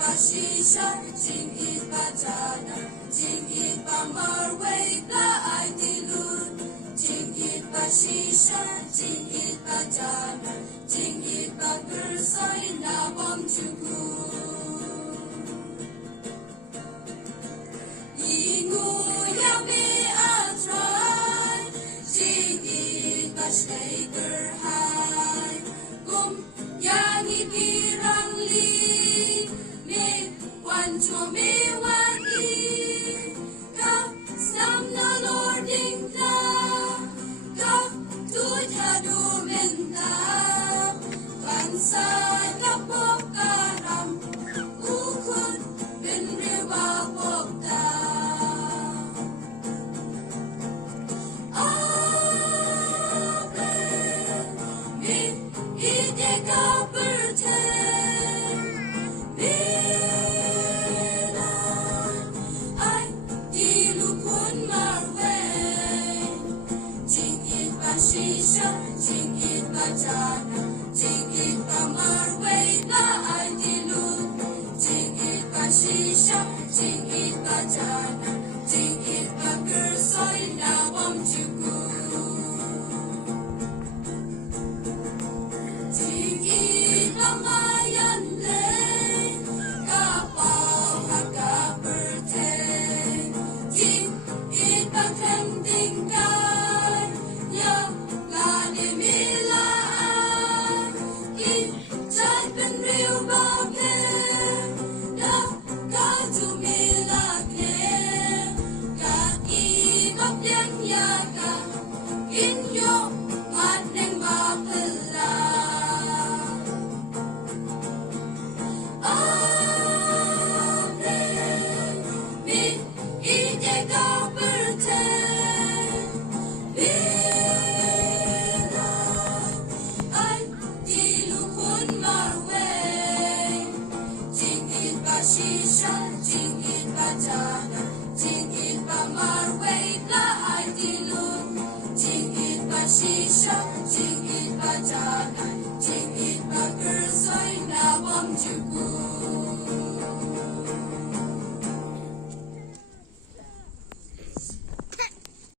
把西山，经一把迦南，经一把马尔维拉爱的路，经一把西山，经一把迦南，经一把格塞那王主古，一路要被安全，经一把谁格海，共yang ikirang li me wan cho me wan i ka sam na lording ta ka tu ta du men ta kan sa ka pok karam ukun ben rewa pok ta Jing it ba janan, jing it ba gersoi na wang juku.